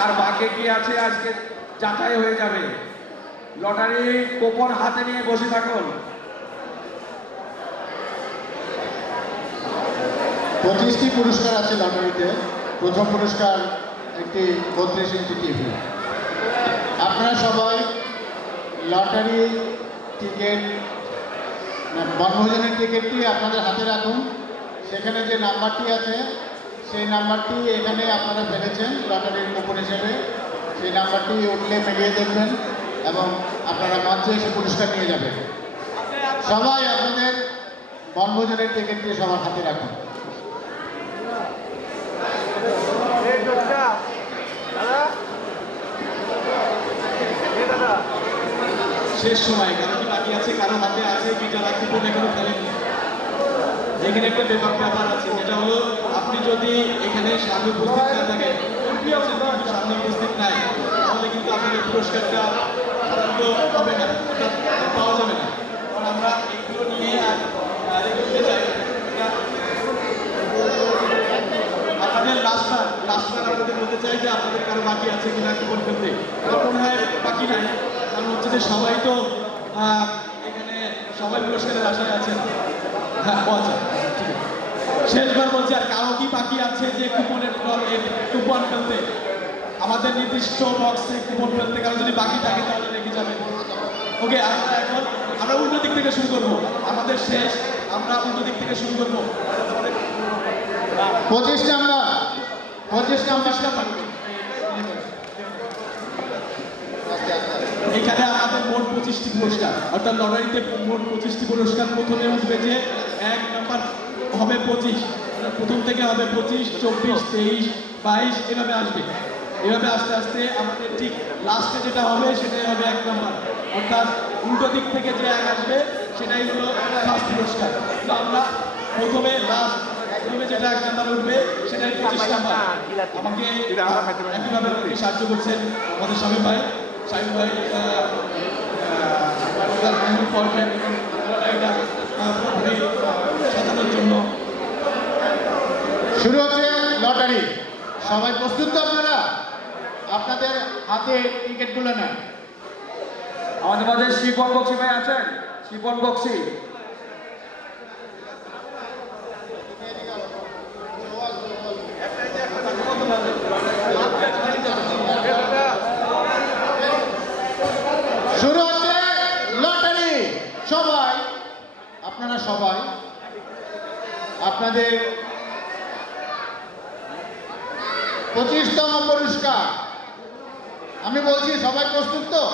কার ভাগ্যে কি আছে আজকে যাচাই হয়ে যাবে? লটারি কোপন হাতে নিয়ে বসে থাকুন। পঁচিশটি পুরস্কার আছে লটারিতে। প্রথম পুরস্কার একটি বত্রিশ ইঞ্চি টিভি। আপনারা সবাই লটারি টিকিট না, বনভোজনের টিকিটটি আপনাদের হাতে রাখুন। সেখানে যে নাম্বারটি আছে সেই নাম্বারটি এখানে আপনারা ফেলেছেন লটারির কুপন হিসেবে। সেই নাম্বারটি উঠলে মিলিয়ে দেখবেন এবং আপনারা মঞ্চে এসে পুরস্কার নিয়ে যাবেন। সবাই আপনাদের বনভোজনের টিকিটটি সবার হাতে রাখুন। শেষ সময় কারও কি বাকি আছে, কারও হাতে আছে কি যারা কুপন এখনও ফেলেননি এখানে একটা ব্যাপার আছে, যেটা হলো আপনি যদি এখানে সামনে উপস্থিত না থাকেন আছেন সামনে উপস্থিত নাই, তাহলে কিন্তু আপনাদের পুরস্কারটা হবে না পাওয়া যাবে না। কারণ আমরা এগুলো নিয়ে আর এগোতে চাই আপনাদের লাস্টার লাস্টার আপনাদের বলতে চাই যে আপনাদের কারও বাকি আছে কিনা কুপন ফেলতে আমার মনে হয় বাকি নাই, কারণ হচ্ছে যে সবাই তো এখানে সবাই পুরস্কারের আশায় আছেন। হ্যাঁ আচ্ছা ঠিক আছে শেষবার বলছি আর কারও কি বাকি আছে যে কুপনের কুপন ফেলতে। আমাদের নির্দিষ্ট বক্সে কুপন ফেলতে কারও যদি বাকি থাকে তাহলে রেখে যাবেন ওকে আমরা এখন আমরা উল্টো দিক থেকে শুরু করব। আমাদের শেষ আমরা উল্টো দিক থেকে শুরু করব। পঁচিশ নাম্বার পঁচিশ নাম্বার চেষ্টা এখানে আমাদের মোট পঁচিশটি পুরস্কার অর্থাৎ লটারিতে মোট পঁচিশটি পুরস্কার প্রথমে উঠবে যে এক নাম্বার হবে পঁচিশ প্রথম থেকে হবে পঁচিশ চব্বিশ তেইশ বাইশ এভাবে আসবে এভাবে আস্তে আস্তে আমাদের ঠিক লাস্টে যেটা হবে সেটাই হবে এক নাম্বার অর্থাৎ উল্টো দিক থেকে যে এক আসবে সেটাই হলো ফার্স্ট পুরস্কার তো আমরা প্রথমে লাস্ট প্রথমে যেটা এক নাম্বার উঠবে সেটাই পঁচিশ নাম্বার আমাকে একইভাবে আমাকে সাহায্য করছেন আমাদের স্বামী ভাই স্বামী ভাই আহ, শুরু হচ্ছে লটারি। সবাই প্রস্তুত তো আপনারা? আপনাদের হাতে টিকিটগুলো নেন। আমাদের মাঝে শিপন বক্সি ভাই আছেন? শিপন বক্সি। শুরু হচ্ছে লটারি। সবাই, আপনারা সবাই, আপনাদের পুরস্কার আমি বলছি সবাই প্রস্তুত তো?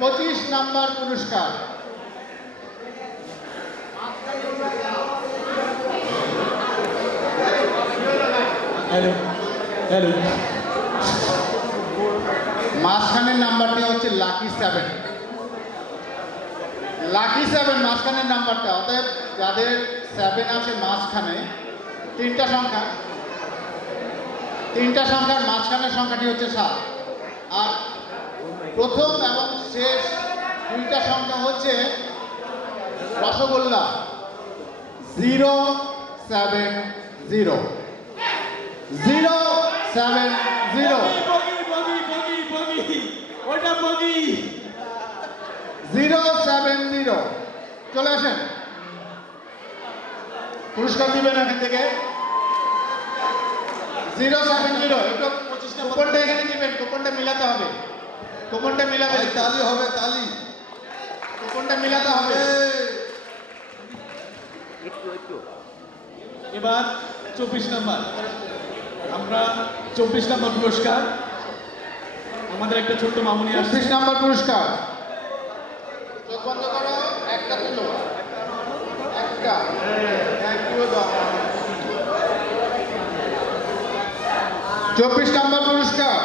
পঁচিশ নাম্বার পুরস্কার। Hello hello. মাঝখানের নাম্বারটি হচ্ছে লাকি সেভেন লাকি সেভেন মাঝখানের নাম্বারটা অতএব যাদের সেভেন আছে মাঝখানে তিনটা সংখ্যা। তিনটা সংখ্যার মাঝখানের সংখ্যাটি হচ্ছে সাত। আর প্রথম এবং শেষ দুইটা সংখ্যা হচ্ছে rasgulla. Zero, seven, zero. Zero, seven, zero. Zero, seven, zero. চলে আসেন। পুরস্কার দিবেন এখান থেকে। Zero seven zero. কুপনটা এখানে দিবেন কুপনটা মিলাতে হবে। কুপনটা মিলাবে। তালি হবে তালি। কুপনটা মিলাতে হবে। এবার চব্বিশ নাম্বার। আমরা চব্বিশ নাম্বার পুরস্কার। আমাদের একটা ছোট্ট মামুনি পঁচিশ নাম্বার পুরস্কার। চোখ বন্ধ করো একটা তুলো। একটা। Thank you, দাও। চব্বিশ নম্বর পুরস্কার।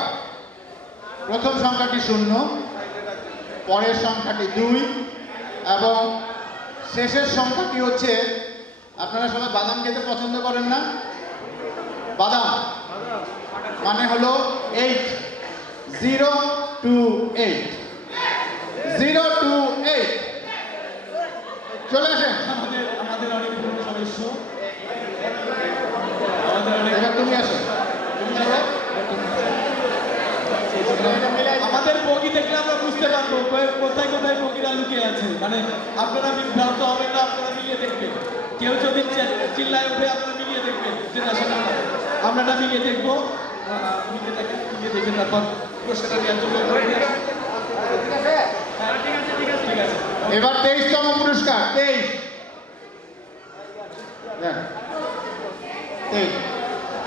প্রথম সংখ্যাটি শূন্য পরের সংখ্যাটি দুই এবং শেষের সংখ্যাটি হচ্ছে আপনারা সবাই বাদাম খেতে পছন্দ করেন না? বাদাম। মানে হলো eight zero two eight zero two eight চলে আসেন। আমাদের অনেক পুরনো সদস্য। এবার তুমি আসো। কোথায় কোথায় বগিরা লুকিয়ে আছে? মানে আপনারা বিভ্রান্ত হবেন না আপনারা মিলিয়ে দেখবেন। কেউ যদি চিল্লায় উঠে আপনারা মিলিয়ে দেখবেন এটা মিলিয়ে দেখব হ্যাঁ, এবার তেইশতম পুরস্কার তেইশ।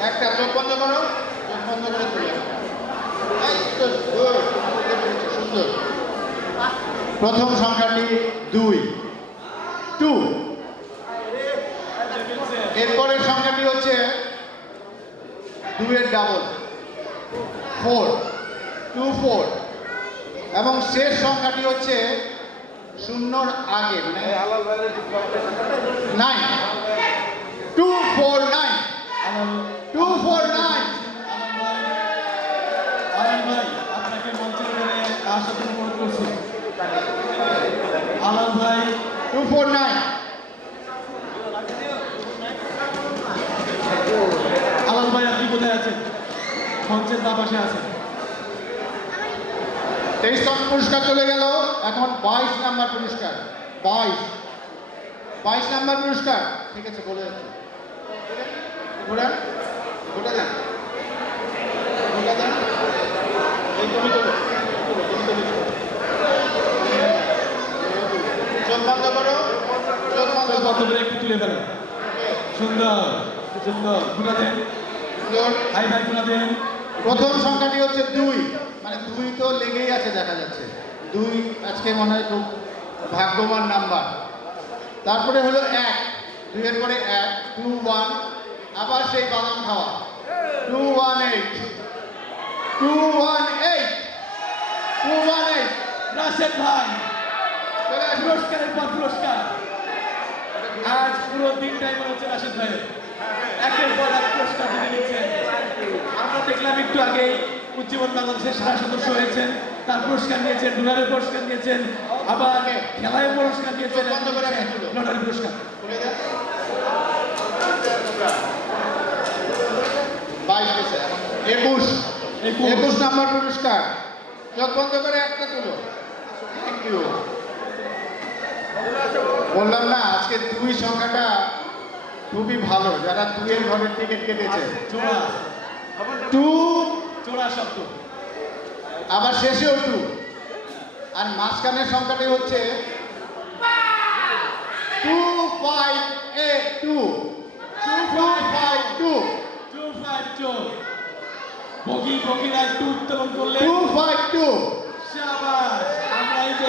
একটা চোখ বন্ধ করো চোখ বন্ধ করে তুলে সুন্দর। প্রথম সংখ্যাটি দুই। টু। এরপরের সংখ্যাটি হচ্ছে দুইয়ের ডাবল ফোর টু ফোর এবং শেষ সংখ্যাটি হচ্ছে শূন্যর আগে। Nine two four nine two four nine আপনাকে মঞ্চে করে জন্য করছি। আলম ভাই টু ফোর নাইন আলম ভাই আপনি কোথায় আছেন? মঞ্চের বা পাশে আছেন। তেইশতম পুরস্কার চলে গেল, এখন বাইশ নাম্বার পুরস্কার, বাইশ। বাইশ নাম্বার পুরস্কার, ঠিক আছে, বলে যাচ্ছি। ঘোরান গোটা দেন গোটা দেন এই তুমি তোলো তোলো, তুমি তোলো। চোখ বন্ধ করো। চোখ বন্ধ করো করে একটু তুলে ফেলেন সুন্দর সুন্দর গুণা দেন হাই ভাই গুণা দেন প্রথম সংখ্যাটি হচ্ছে দুই। মানে দুই তো লেগেই আছে দেখা যাচ্ছে। দুই আজকে মনে হয় খুব ভাগ্যবান নাম্বার। তারপরে হলো এক। দুইয়ের পরে এক। Two one. আবার সেই বাদাম খাওয়া। Two one eight. Two one eight. Two one eight. Rashed ভাই। পুরস্কারের পর পুরস্কার। আজ পুরো দিনটাই মনে হচ্ছে রাশেদ ভাই। একের পর এক পুরস্কার জিতে নিচ্ছেন। আমরা দেখলাম একটু আগেই উজ্জীবন বাংলাদেশের সারা সদস্য হয়েছেন। তার পুরস্কার নিয়েছেন ডুলারের পুরস্কার নিয়েছেন আবার খেলায় পুরস্কার নিয়েছেন রাখেন পুরস্কার। একুশ। একুশ। নাম্বার পুরস্কার। চোখ বন্ধ করে একটা তুলো। থ্যাংক ইউ বললাম না আজকে দুই সংখ্যাটা খুবই ভালো। যারা দুইয়ের ঘরের টিকিট কেটেছে। টু। জোড়া শব্দ আবার শেষেও টু। আর মাঝখানের সংখ্যাটি হচ্ছে two five eight two. Two five two. Two five two. বগি বগিরা একটু উত্তোলন করলে টু ফাইভ টু। শাবাশ আমরা এই যে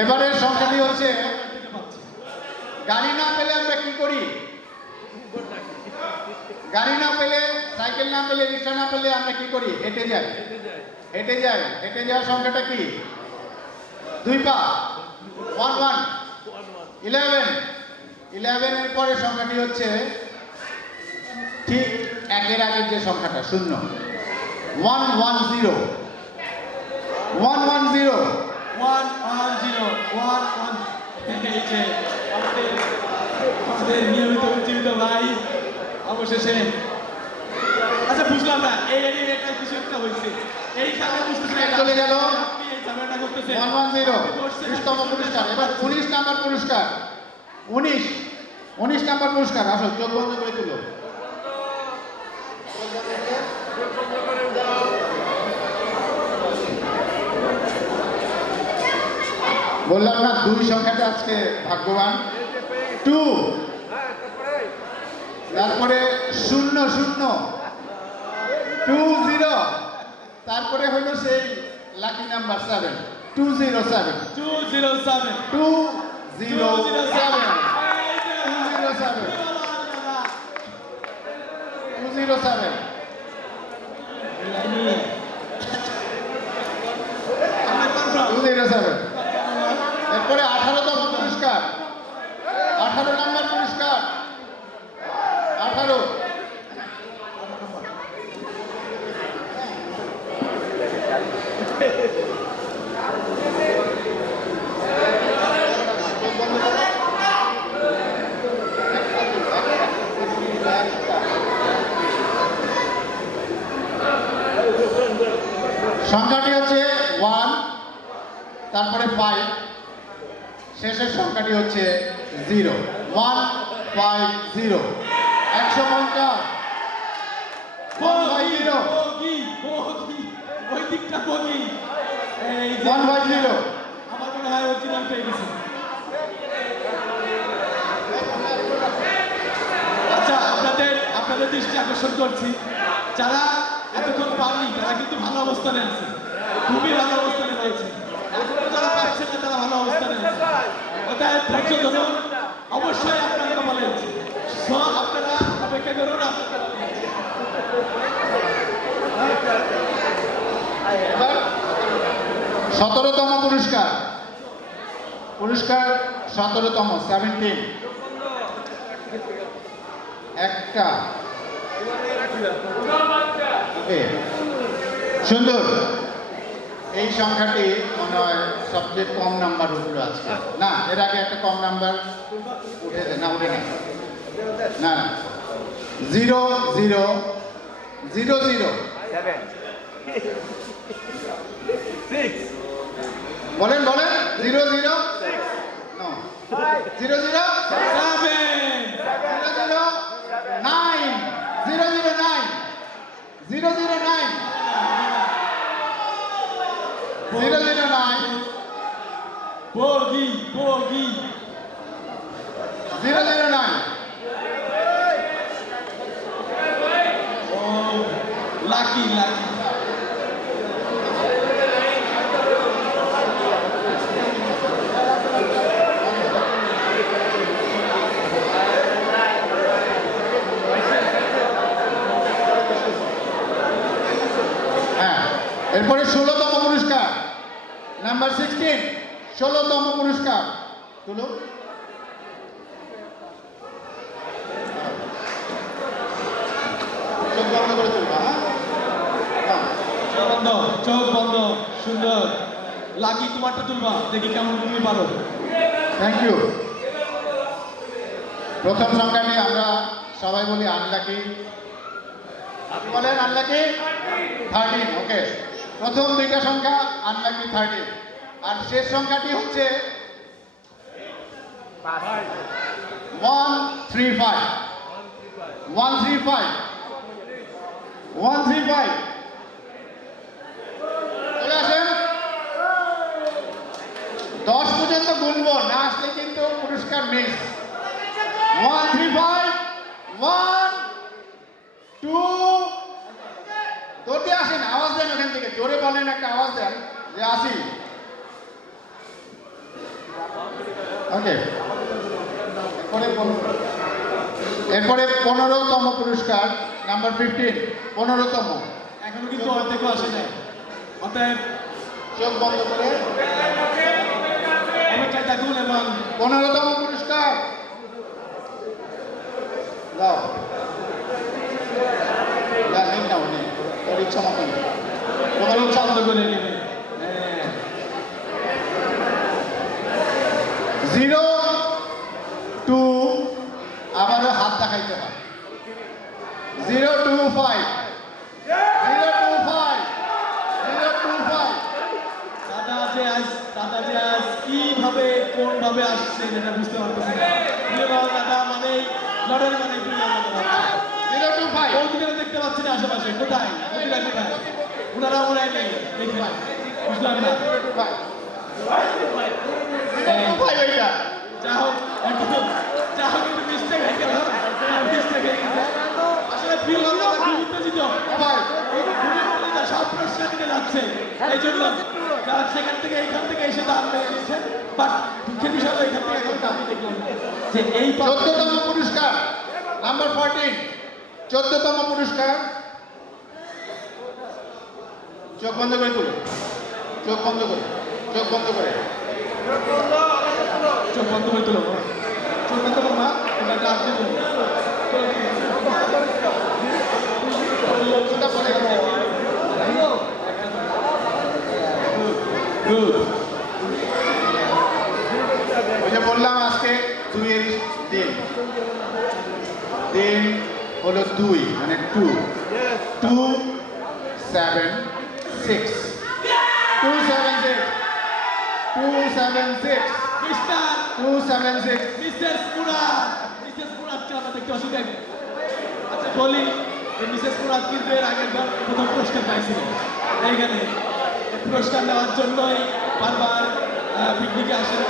এবারের সংখ্যাটি হচ্ছে, গাড়ি না পেলে আমরা কি করি? গাড়ি না পেলে, সাইকেল না পেলে, রিক্সা না পেলে আমরা কি করি? হেঁটে যাই। হেঁটে যাই। হেঁটে যাওয়ার সংখ্যাটা কি? দুই পা। ওয়ান ওয়ান ইলেভেন ইলেভেনের পরে সংখ্যাটি হচ্ছে, ঠিক একের আগের যে সংখ্যাটা, শূন্য। One one zero one one zero one one zero one one এই যে আমাদের আমাদের নিয়মিত উজ্জীবিত ভাই। অবশেষে। আচ্ছা বুঝলাম না। এই এরিয়ার একটা কিছু একটা হয়েছে। এইখানে বুঝতেছি না, চলে গেল। এই ঝামেলাটা করতেছেন। ওয়ান ওয়ান জিরো উনিশতম পুরস্কার। এবার উনিশ নাম্বার পুরস্কার। উনিশ। উনিশ নাম্বার পুরস্কার। আসো চোখ বন্ধ করে তুলো। বললাম না দুই সংখ্যাটা আজকে ভাগ্যবান। টু। তারপরে শূন্য শূন্য। Two zero. তারপরে হলো সেই lucky number seven two zero seven two zero seven two zero seven two zero seven two zero seven এরপরে আঠারোতম পুরস্কার। আঠারো নম্বর পুরস্কার। আঠারো। সংখ্যাটি হচ্ছে ওয়ান তারপরে ফাইভ শেষের সংখ্যাটি হচ্ছে জিরো। One five zero. একশো পঞ্চাশ। আমার মনে হয় অরিজিনাল পেয়ে গেছে। আচ্ছা আপনাদের আপনাদের দৃষ্টি আকর্ষণ করছি। যারা এতক্ষণ পাননি তারা কিন্তু ভালো অবস্থানে আছে। খুবই ভালো অবস্থানে রয়েছে। যারা পাচ্ছে না তারা ভালো অবস্থানে অতএব ধৈর্য ধরুন অবশ্যই আপনার কপালে সো আপনারা অপেক্ষা করুন সতেরোতম পুরস্কার। পুরস্কার সতেরোতম সেভেন্টিন একটা। ওকে সুন্দর। এই সংখ্যাটি মনে হয় সবচেয়ে কম নাম্বার উঠল আজকে। না এর আগে একটা কম নাম্বার উঠেছে না উঠে না জিরো জিরো জিরো জিরো। বলেন বলেন। Zero zero. Zero zero. যাবেন zero zero. Nine zero zero nine zero zero nine হ্যাঁ এরপরে ষোলোতম পুরস্কার নাম্বার সিক্সটিন ষোলোতম পুরস্কার। তুলো চোখ বন্ধ করে তুলবা হ্যাঁ? চোখ বন্ধ চোখ বন্ধ সুন্দর। লাকি তোমারটা তুলবা দেখি কেমন তুমি পারো। থ্যাংক ইউ প্রথম সংখ্যাটি আমরা সবাই বলি আনলাকি আপনি বলেন আনলাকি থার্টিন ওকে প্রথম দুইটা সংখ্যা আনলাকি থার্টিন আর শেষ সংখ্যাটি হচ্ছে one three five one three five one three five আসেন। দশ পর্যন্ত গুনবো, না আসলে কিন্তু পুরস্কার miss one three five one two দৌড়তে আসেন, আওয়াজ দেন ওখান থেকে। জোরে বলেন একটা আওয়াজ দেন যে আসি। ওকে। এরপরে পনেরো। এরপরে পনেরোতম পুরস্কার নাম্বার ফিফটিন পনেরোতম। এখনও কিন্তু অর্ধেকও আসে নাই। অতএব চোখ বন্ধ করে। অপেক্ষায় থাকুন এবং পনেরোতম পুরস্কার। দাও। না নাও নিন তোর ইচ্ছা মতন। তোমার চোখ ইচ্ছা বন্ধ মতন করে নেবে হ্যাঁ জিরো টু আবারও হাত দেখাইতে হয় zero two five zero two five zero two five দাদা যে আজ দাদা যে আজ কীভাবে কোন ভাবে আসছে এটা বুঝতে পারতেছি না প্রিয় দাদা মানে লটারি মানে প্রিয় দাদা জিরো টু ফাইভ ওদিকে দেখতে পাচ্ছি না আশেপাশে কোথায় ওদিকে কোথায় ওনারা মনে হয় নেই দেখি বুঝলাম না জিরো টু ফাইভ এইটা যা হোক একটু যা হোক একটু মিস্টেক হয়ে গেল মিস্টেক হয়ে গেছে আসলে প্রিয় দাদা খুব উত্তেজিত ফাইভ খুবই উত্তেজিত সব প্রশ্ন দিকে যাচ্ছে এই জন্য যারা সেখান থেকে এইখান থেকে এসে পেয়ে গেছে বাট দুঃখের বিষয় এখান থেকে এখন দেখলাম। যে এই চোদ্দতম পুরস্কার নাম্বার ফোরটিন চোদ্দতম পুরস্কার। চোখ বন্ধ করে তুলো। চোখ বন্ধ করে চোখ বন্ধ করে। চোখ বন্ধ করে তোলো। চোখ বন্ধ করো মা ডাক তোলো লোকটা পড়ে গেছে। গুড ওই যে বললাম আজকে দুইয়ের দিন দিন হলো দুই মানে two two seven six two seven six two seven six mister two seven six Mrs Murad Mrs মুরাদকে আমরা দেখতে অসুবিধা আচ্ছা বলি মিসেস মুরাদ কিন্তু এর আগের বার প্রথম পুরস্কার পাইছিলেন এইখানে। এই পুরস্কার নেওয়ার জন্যই বারবার পিকনিকে আসেন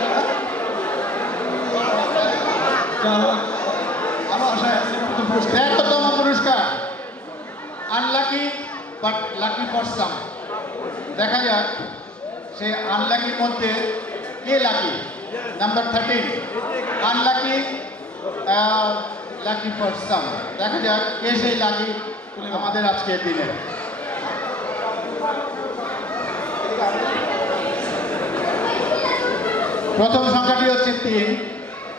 তারা প্রথম পুরস্কার। Unlucky but lucky for some দেখা যাক সে আনলাকির মধ্যে কে lucky number thirteen unlucky lucky for some দেখা যাক কে সেই লাকি আমাদের আজকের দিনে। প্রথম সংখ্যাটি হচ্ছে তিন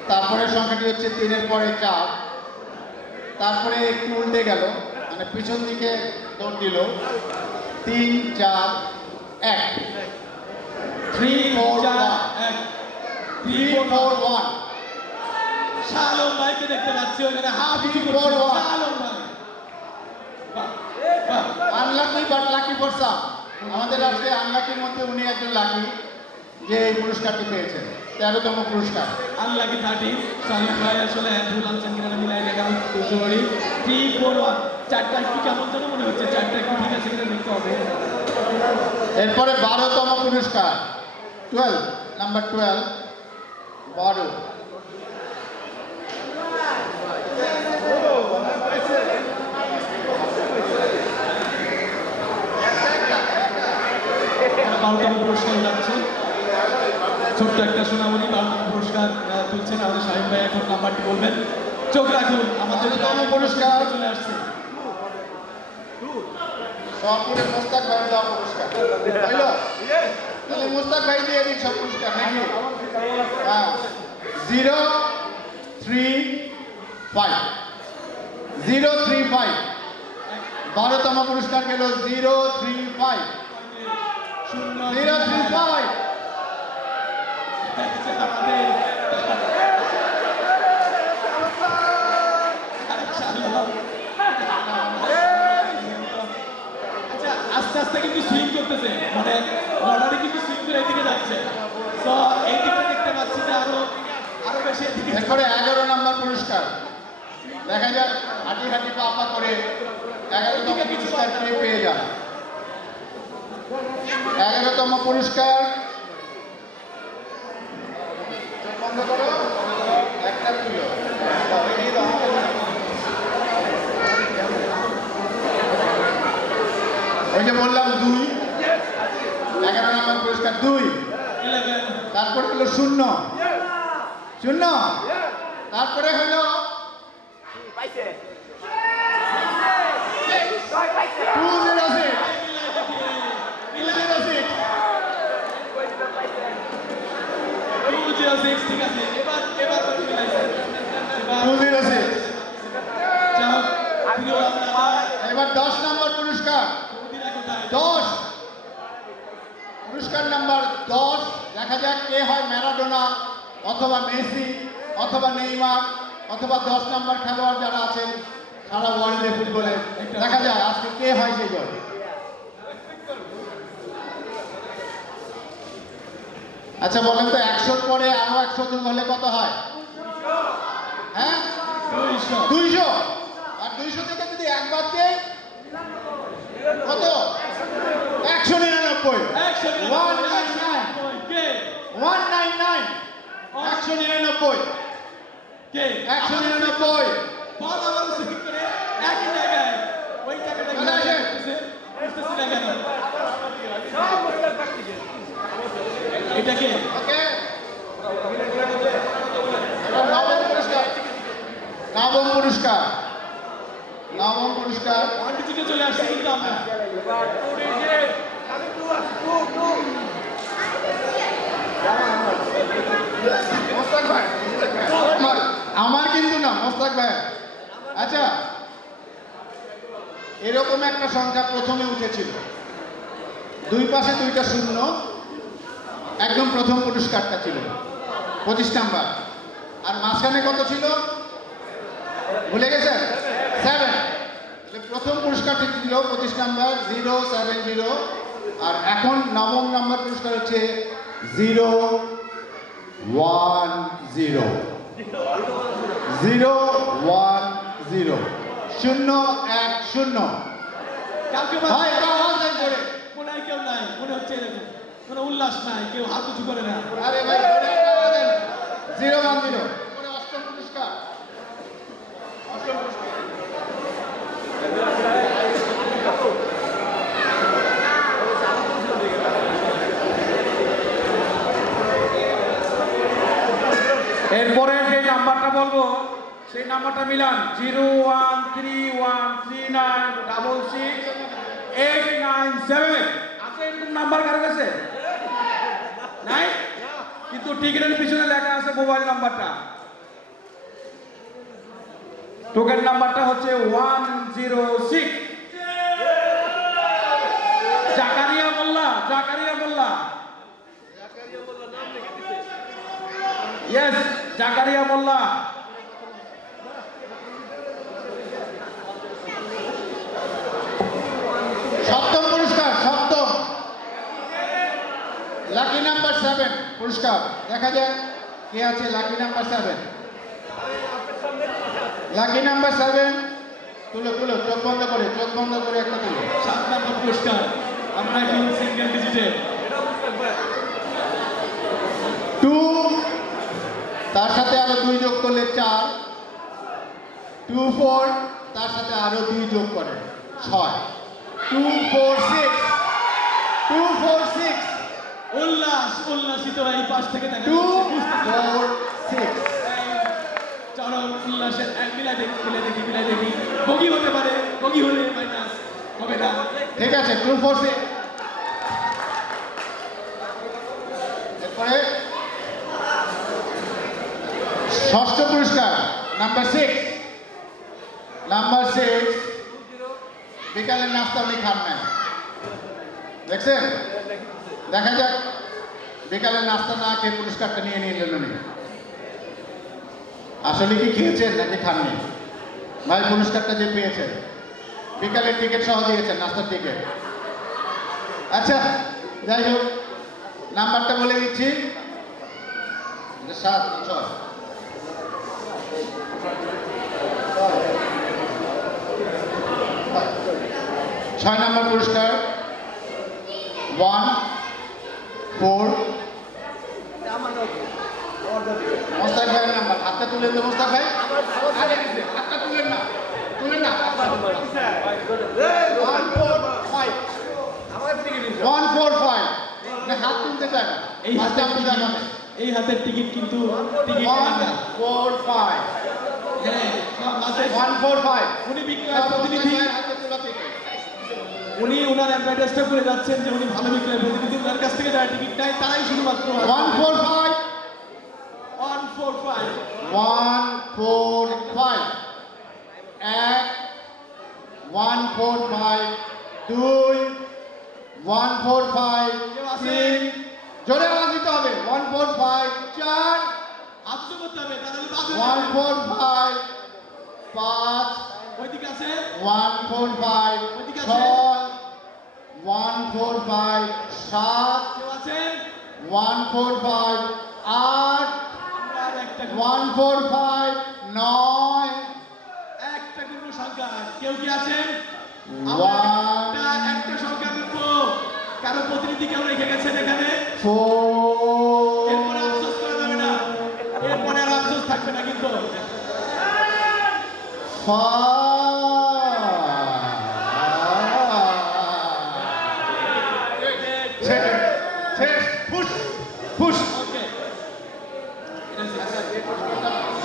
তারপরে সংখ্যাটি হচ্ছে তিনের পরে চার। তারপরে একটু উল্টে গেল। মানে পিছন দিকে দৌড় দিল। তিন চার এক। থ্রি ফোর ওয়ান এক। থ্রি ফোর ওয়ান শালম ভাইকে দেখতে পাচ্ছি ওখানে হাফ কিছু four, করছে। শালম ভাই। আনলাকি বাট লাকি ফর আমাদের আজকে আনলাকির মধ্যে উনি একজন লাকি যে এই পুরস্কারটি পেয়েছেন। তেরোতম পুরস্কার। আনলাকি থার্টি সালিম ভাই আসলে আনছেন কিনা মিলাই বুঝতে পারি থ্রি ফোর ওয়ান চারটা একটু কেমন যেন মনে হচ্ছে চারটা একটু ঠিক আছে কিনা দেখতে হবে। এরপরে বারোতম পুরস্কার টুয়েলভ নাম্বার টুয়েলভ বারো। বারোতম পুরস্কার যাচ্ছে। ছোট্ট একটা সোনামণি বারোতম পুরস্কার আহ, তুলছেন আমাদের শাহিম ভাই এখন নাম্বারটি বলবেন। চোখ রাখুন আমাদের পুরস্কার। চলে আসছে। সবপুরে মোস্তাক ভাই দেওয়া পুরস্কার। তাহলে মোস্তাক ভাই দিয়ে দিন সব পুরস্কার নাকি হ্যাঁ। Zero three five. Zero three five. বারোতম পুরস্কার গেল zero three five. Zero three five. আমাদের আস্তে আস্তে কিন্তু সুইং করতেছে। মানে লটারি কিন্তু সুইং করে এদিকে যাচ্ছে। তো এই দিকটা দেখতে পাচ্ছি যে আরও আরও বেশি এদিকে এরপরে এগারো নম্বর পুরস্কার। দেখা যাক হাঁটি হাঁটি পাপা করে এগারোতম পুরস্কার কে পেয়ে যান এগারোতম পুরস্কার। বন্ধ করো একটা তুলো এই দাও। ওই যে বললাম দুই। এগারো নম্বর পুরস্কার দুই। তারপরে হলো শূন্য। শূন্য? তারপরে হলো ঠিক আছে। এবার এবার কত মিলাইছে এবার টু জিরো সিক্স যাও প্রিয় আপনারা এবার দশ নম্বর পুরস্কার মোদিরা কোথায় দশ পুরস্কার নাম্বার দশ দেখা যাক কে হয় ম্যারাডোনা অথবা মেসি অথবা নেইমার অথবা দশ নম্বর খেলোয়াড় যারা আছেন সারা ওয়ার্ল্ডে ফুটবলে দেখা যায় আজকে কে হয় সেই দল। আচ্ছা বলেন তো একশোর পরে আরও একশো যোগ হলে কত হয়? হ্যাঁ? দুইশো। আর দুইশো থেকে যদি একবার দেয় কত? একশো নিরানব্বই। ওয়ান নাইন নাইন কে ওয়ান নাইন নাইন একশো নিরানব্বই কে একশো নিরানব্বই বল আবার সুইং করে একই জায়গায় ওই আসেন। বুঝতেছি না কেন এটা কে ওকে নবম পুরস্কার নবম পুরস্কার নবম পুরস্কার ওয়ানটিতে চলে আসছে কিন্তু আমরা আমার কিন্তু না, মোস্তাক ভাই। আচ্ছা এরকম একটা সংখ্যা প্রথমে উঠেছিল। দুই পাশে দুইটা শূন্য, একদম প্রথম পুরস্কারটা ছিল। পঁচিশ নাম্বার। আর মাঝখানে কত ছিল? ভুলে গেছেন? সেভেন প্রথম পুরস্কারটি ছিল পঁচিশ নাম্বার জিরো সেভেন জিরো আর এখন নবম নাম্বার পুরস্কার হচ্ছে zero one zero zero one zero শূন্য এক শূন্য। কালকে ভাই আওয়াজ করে। মনে হয় কেউ নাই মনে হচ্ছে এরকম। কোনো উল্লাস নাই কেউ হাত উঁচু করে না। আরে ভাই জিরো ওয়ান জিরো করে অষ্টম পুরস্কার। অষ্টম পুরস্কার। এরপরে যে নাম্বারটা বলব, সেই নাম্বারটা Milan, zero one three one three nine double six eight nine seven আছে এরকম নাম্বার কারও কাছে? নাই? কিন্তু টিকিটের পিছনে লেখা আছে মোবাইল নাম্বারটা। টোকেন নাম্বারটা হচ্ছে one zero six. Zakaria Molla Zakaria Molla. Yes Zakaria Molla. সপ্তম পুরস্কার, সপ্তম। লাকি নাম্বার সেভেন পুরস্কার। দেখা যায় কে আছে lucky number seven lucky number seven তুলো তুলো, চোখ বন্ধ করে, চোখ বন্ধ করে একটা তুলো। সাত নাম্বার পুরস্কার। আমরা এখন সিঙ্গেল ডিজিটে টু তার সাথে আরও দুই যোগ করলে চার। টু ফোর তার সাথে আরও দুই যোগ করে ছয়। Two four six two four six উল্লাস উল্লাসিত এই পাশ থেকে দেখা টু। ফোর সিক্স চরম উল্লাসের এক মিলাই দেখি মিলাই দেখি মিলাই দেখি। বগি হতে পারে বগি হলে মাইনাস হবে না। ঠিক আছে টু ফোর সিক্স এরপরে ষষ্ঠ পুরস্কার নাম্বার সিক্স নাম্বার সিক্স বিকালের নাস্তা উনি খান নাই। দেখছেন? দেখা যাক। বিকালের নাস্তা না খেয়ে পুরস্কারটা নিয়ে নিলেন উনি। আসলে কি খেয়েছেন নাকি খাননি? ভাই, পুরস্কারটা যে পেয়েছেন। বিকালের টিকিট সহ দিয়েছেন নাস্তার টিকিট আচ্ছা যাই হোক। নাম্বারটা বলে দিচ্ছি। সাত, ছয়। ছয় নম্বর পুরস্কার। ওয়ান ফোর মোস্তাক ভাইয়ের নাম্বার। হাতটা তুলে দেবো মোস্তাক ভাই আরে, হাতটা তুলেন না তুলেন না। One four five one four five হাত তুলতে চায় না। এই আপনি এই হাতের টিকিট কিন্তু টিকিট ওয়ান ফোর ফাইভ হ্যাঁ ওয়ান ফোর ফাইভ উনি বিক্রয় প্রতিনিধি। হাতে উনি ওনার অ্যাডভার্টাইজটা করে যাচ্ছেন যে উনি ভালো বিক্রয় প্রতিনিধি ওনার কাছ থেকে যারা টিকিট নেয় তারাই শুধুমাত্র one four five one four five one four five এক ওয়ান ফোর ফাইভ দুই ওয়ান ফোর ফাইভ? তিন। জোরে আওয়াজ দিতে হবে। ওয়ান ফোর ফাইভ চার। আশ্চর্য করতে হবে। তাহলে ওয়ান ফোর ফাইভ পাঁচ। ওইদিকে আছে? ওয়ান ফোর ফাইভ ওইদিকে আছে? ওয়ান ফোর ফাইভ সাত। আছেন? ওয়ান ফোর ফাইভ আট। ওয়ান ফোর ফাইভ নয়। একটা কোনো সংখ্যা কেউ কি আছেন. একটা সংখ্যা লিখব কারও প্রতিনিধি কেউ রেখে গেছেন এখানে? এরপরে আফসোস করা যাবে না। এরপরে আর আফসোস থাকবে না কিন্তু। ওকে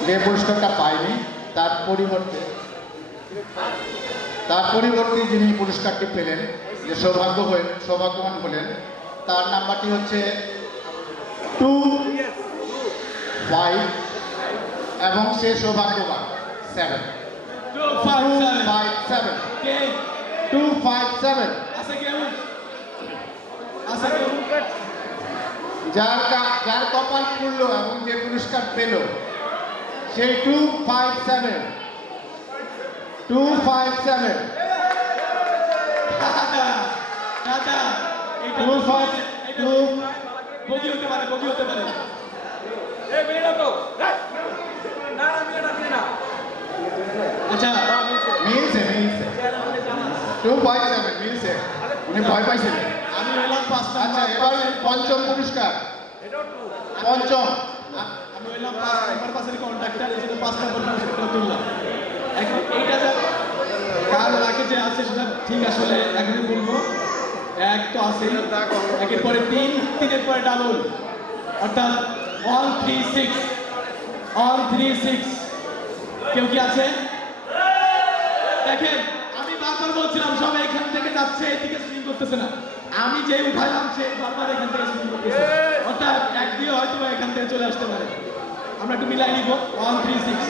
যে পুরস্কারটা পায়নি তার পরিবর্তে তার পরিবর্তে যিনি পুরস্কারটি পেলেন যে সৌভাগ্য হয়ে সৌভাগ্যবান হলেন তার নাম্বারটি হচ্ছে টু ফাইভ এবং সে সৌভাগ্যবান seven. Two five seven. Two five seven. যার যার কপাল খুললো এবং যে পুরস্কার পেল সেই two five seven two five seven two five two বগি হতে পারে বগি হতে পারে। আচ্ছা। মিলছে মিলছে। টু ফাইভ সেভেন মিলছে। উনি ভয় পাইছিলেন আচ্ছা এবার পঞ্চম পুরস্কার। পঞ্চম। আমি হইলাম পাঁচ পাশের কন্ট্রাক্টর এই জন্য পাঁচ নাম্বার তুললাম। এখন এইটা কার আগে যে আছে সেটা ঠিক আসলে এখনই বলব। এক তো আছে। একের পরে তিন তিনের পরে ডাবল। অর্থাৎ all three six all three six কেউ কি আছে? দেখেন আমি বারবার বলছিলাম সব এখান থেকে যাচ্ছে এদিকে সুইং করতেছে না। আমি যে উঠালাম সে বারবার এখান থেকে শুরু অর্থাৎ এক দিয়ে হয়তো এখান থেকে চলে আসতে পারে। আমরা একটু মিলাই নিব। One three six